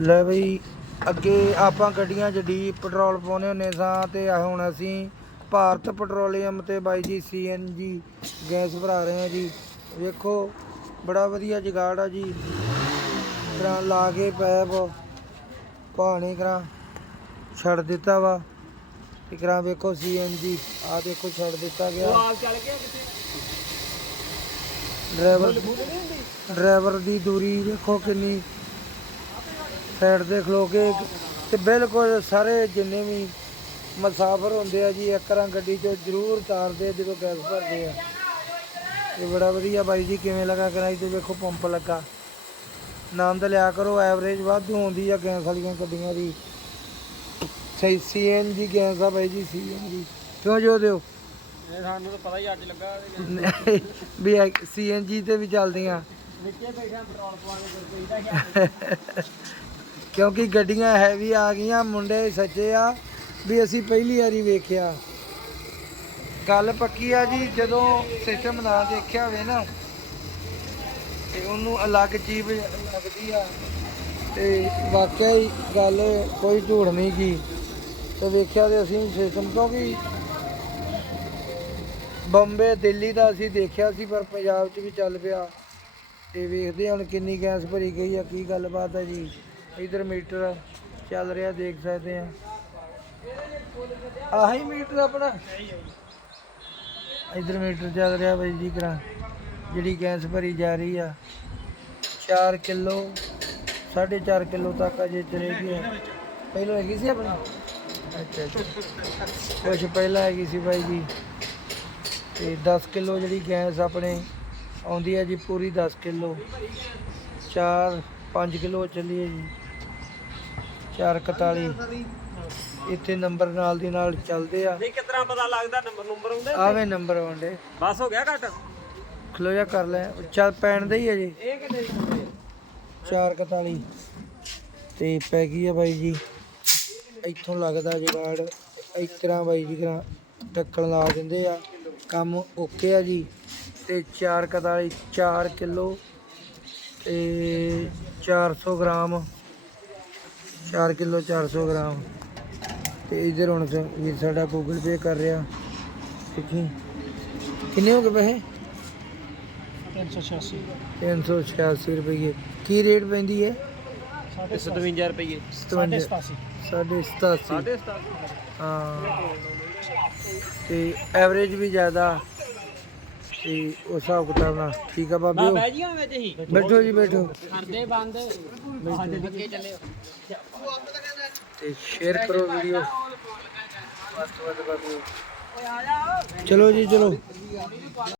ਲੈ ਬਈ ਅੱਗੇ ਆਪਾਂ ਗੱਡੀਆਂ 'ਚ ਡੀ ਪੈਟਰੋਲ ਪਾਉਨੇ ਹੁੰਨੇ ਸਾਂ ਤੇ ਆਹ ਹੁਣ ਅਸੀਂ ਭਾਰਤ ਪੈਟਰੋਲੀਅਮ ਤੇ ਬਾਈ ਜੀ ਸੀਐਨਜੀ ਗੈਸ ਭਰਾ ਰਹੇ ਹਾਂ ਜੀ। ਵੇਖੋ ਬੜਾ ਵਧੀਆ ਜਗਾੜ ਆ ਜੀ। ਕਰਾਂ ਲਾ ਕੇ ਪੈਪ ਪਾਣੀ ਕਰਾਂ ਛੱਡ ਦਿੱਤਾ ਵਾ। ਇਕਰਾਂ ਵੇਖੋ ਸੀਐਨਜੀ ਆ ਦੇਖੋ ਛੱਡ ਦਿੱਤਾ ਗਿਆ। ਆਪ ਚੱਲ ਗਿਆ ਕਿੱਥੇ? ਡਰਾਈਵਰ ਡਰਾਈਵਰ ਦੀ ਦੂਰੀ ਵੇਖੋ ਕਿੰਨੀ ਸਾਈਡ ਤੇ ਖਲੋ ਕੇ ਤੇ ਬਿਲਕੁਲ ਸਾਰੇ ਜਿੰਨੇ ਵੀ ਮੁਸਾਫਰ ਹੁੰਦੇ ਆ ਜੀ ਇੱਕ ਰਾਂ ਗੱਡੀ ਚੋਂ ਜ਼ਰੂਰ ਤਾਰਦੇ ਆ ਜਦੋਂ ਗੈਸ ਭਰਦੇ ਆ। ਇਹ ਬੜਾ ਵਧੀਆ ਬਾਈ ਜੀ ਕਿਵੇਂ ਲੱਗਾ ਕਰਾਈ ਤੇ ਵੇਖੋ ਪੰਪ ਲੱਗਾ। ਆਨੰਦ ਲਿਆ ਕਰੋ ਐਵਰੇਜ ਵਾਧੂ ਆਉਂਦੀ ਆ ਗੈਸ ਵਾਲੀਆਂ ਗੱਡੀਆਂ ਦੀ। ਸਹੀ ਸੀਐਨਜੀ ਗੈਸ ਆ ਬਾਈ ਜੀ ਸੀਐਨਜੀ ਕਿਉਂ ਜੋ ਦਿਓ? ਇਹ ਸਾਨੂੰ ਤਾਂ ਪਤਾ ਹੀ ਅੱਜ ਲੱਗਾ ਵੀ ਸੀਐਨਜੀ ਤੇ ਵੀ ਚੱਲਦੀਆਂ। ਨਿੱਕੇ ਬੈਠਾ ਪੈਟਰੋਲ ਪਵਾ ਕੇ ਕੋਈ ਦਾ ਕਿਉਂਕਿ ਗੱਡੀਆਂ ਹੈਵੀ ਆ ਗਈਆਂ, ਮੁੰਡੇ ਸੱਚੇ ਆ, ਵੀ ਅਸੀਂ ਪਹਿਲੀ ਵਾਰੀ ਵੇਖਿਆ। ਗੱਲ ਪੱਕੀ ਆ ਜੀ, ਜਦੋਂ ਸਿਸਟਮ ਨਾ ਦੇਖਿਆ ਹੋਵੇ ਨਾ, ਤੇ ਉਹਨੂੰ ਅਲੱਗ ਚੀਜ਼ ਲੱਗਦੀ ਆ। ਤੇ ਵਾਕਿਆ ਹੀ ਗੱਲ ਕੋਈ ਝੂਠ ਨਹੀਂ ਕੀ ਤੇ ਵੇਖਿਆ ਤੇ ਅਸੀਂ ਸਿਸਟਮ ਕਿਉਂਕਿ ਬੰਬੇ, ਦਿੱਲੀ ਦਾ ਅਸੀਂ ਦੇਖਿਆ ਸੀ, ਪਰ ਪੰਜਾਬ 'ਚ ਵੀ ਚੱਲ ਪਿਆ। ਤੇ ਵੇਖਦੇ ਹੁਣ ਕਿੰਨੀ ਗੈਸ ਭਰੀ ਗਈ ਆ, ਕੀ ਗੱਲਬਾਤ ਆ ਜੀ। ਇਧਰ ਮੀਟਰ ਚੱਲ ਰਿਹਾ, ਦੇਖ ਸਕਦੇ ਆ ਆਹੀ ਮੀਟਰ ਆਪਣਾ? ਇਧਰ ਮੀਟਰ ਚੱਲ ਰਿਹਾ ਬਾਈ ਜੀ ਕਰਾ। ਜਿਹੜੀ ਗੈਸ ਭਰੀ ਜਾ ਰਹੀ ਆ 4 ਕਿਲੋ 4.5 ਕਿਲੋ ਤੱਕ ਅਜੇ ਚਲੇਗੀ ਪਹਿਲਾਂ ਹੈਗੀ ਸੀ ਆਪਣੀ? ਅੱਛਾ ਅੱਛਾ। ਕੁਛ ਪਹਿਲਾਂ ਹੈਗੀ ਸੀ ਬਾਈ ਜੀ। ਤੇ 10 ਕਿਲੋ ਜਿਹੜੀ ਗੈਸ ਆਪਣੇ ਆਉਂਦੀ ਹੈ ਜੀ, ਪੂਰੀ 10 ਕਿਲੋ। 4 5 ਕਿਲੋ ਚੱਲੀ ਹੈ ਜੀ। 441 ਇੱਥੇ ਨੰਬਰ ਨਾਲ ਦੀ ਨਾਲ ਚੱਲਦੇ ਆ। ਨਹੀਂ ਕਿਤਨਾ ਪਤਾ ਲੱਗਦਾ? ਨੰਬਰ ਨੰਬਰ ਹੁੰਦੇ ਆਵੇਂ ਨੰਬਰ ਆਉਂਦੇ। ਬਸ ਹੋ ਗਿਆ ਘੱਟ? ਖਲੋ ਜਾ ਕਰ ਲੈ। ਚੱਲ ਪੈਣ ਦੇ ਹੀ ਹੈ ਜੀ। ਇਹ ਕਿੰਨੇ ਦੀ ਹੁੰਦੀ। 441 ਤੇ ਪੈ ਗਈ ਆ ਬਾਈ ਜੀ। ਇੱਥੋਂ ਲੱਗਦਾ ਜੁਗਾੜ। ਇਸ ਤਰ੍ਹਾਂ ਬਾਈ ਜੀ ਕਰਾਂ ਢੱਕਣ ਲਾ ਦਿੰਦੇ ਆ। ਕੰਮ ਓਕੇ ਆ ਜੀ। ਤੇ 441 4 ਕਿਲੋ। ਤੇ 400 ਗ੍ਰਾਮ। 4 kilo 400 gram. ਤੇ ਇਧਰ ਹੁਣ ਵੀ ਸਾਡਾ ਗੂਗਲ ਪੇ ਕਰ ਰਿਹਾ। ਦੇਖੀ। ਕਿੰਨੇ ਹੋ ਗਏ ਪੈਸੇ? 386 386 ਰੁਪਏ ਕੀ ਰੇਟ ਪੈਂਦੀ ਹੈ 57 ਰੁਪਏ 57 ਸਾਢੇ 87 ਸਾਢੇ 77 ਹਾਂ। ਤੇ ਐਵਰੇਜ ਵੀ ਜ਼ਿਆਦਾ। ਤੇ ਉਸ ਹਿਸਾਬ ਕਿਤਾਬ ਨਾਲ ਠੀਕ ਆ ਬਾਬਿਓ ਬਹਿ ਜੀਆਂ ਵਿੱਚ ਹੀ। ਬੈਠੋ ਜੀ ਬੈਠੋ। ਕਰਦੇ ਬੰਦ। ਸਾਡੇ ਅੱਗੇ ਚੱਲੇ ਤੇ ਸ਼ੇਅਰ ਕਰੋ ਵੀਡੀਓ ਚਲੋ ਜੀ ਚਲੋ।